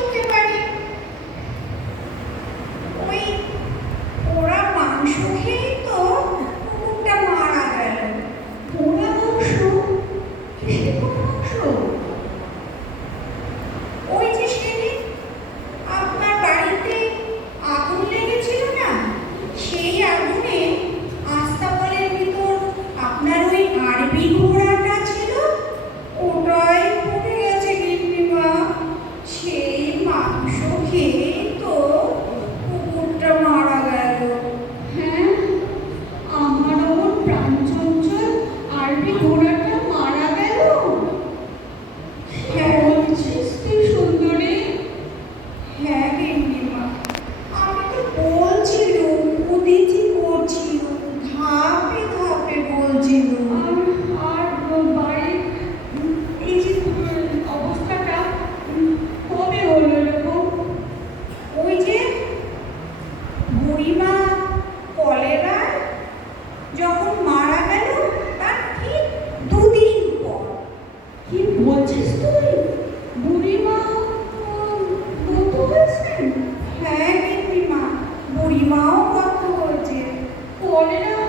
করতে পারি। ওই পোড়া মাংস খেয়েই তো কুকুরটা মারা গেল। পোড়া মাংস? কিসের পোড়া মাংস? ওই যে সেদিন আপনার বাড়িতে আগুন লেগেছিল না, সেই আগুনে আস্তাবলের ভিতর আপনার ওই আরবি ঘোড়াটা ছিল, ওটাই পুড়ে গেছে গিন্নিমা। সেই মাংস খেয়ে তো কুকুরটা মারা গেল। হ্যাঁ, আমার অমন প্রাণচঞ্চল আরবি ঘোড়াটা মারা গেল? হ্যাঁ। বলছিস তুই সুন্দরী? হ্যাঁ গিন্নিমা, আমি তো বলছিলুম, উদিতি করছিলুম, ধাপে ধাপে বলছিলুম। আর বাড়ির এই যে অবস্থাটা কবে হলো এরকম? ওই যে বুড়িমা কলেরায় যখন মারা গেল তার ঠিক 2 দিন পর। কি বলছিস তুই? বুড়িমা গত হয়েছেন? হ্যাঁ গিন্নিমা, বুড়িমাও গত হয়েছে। কলেরা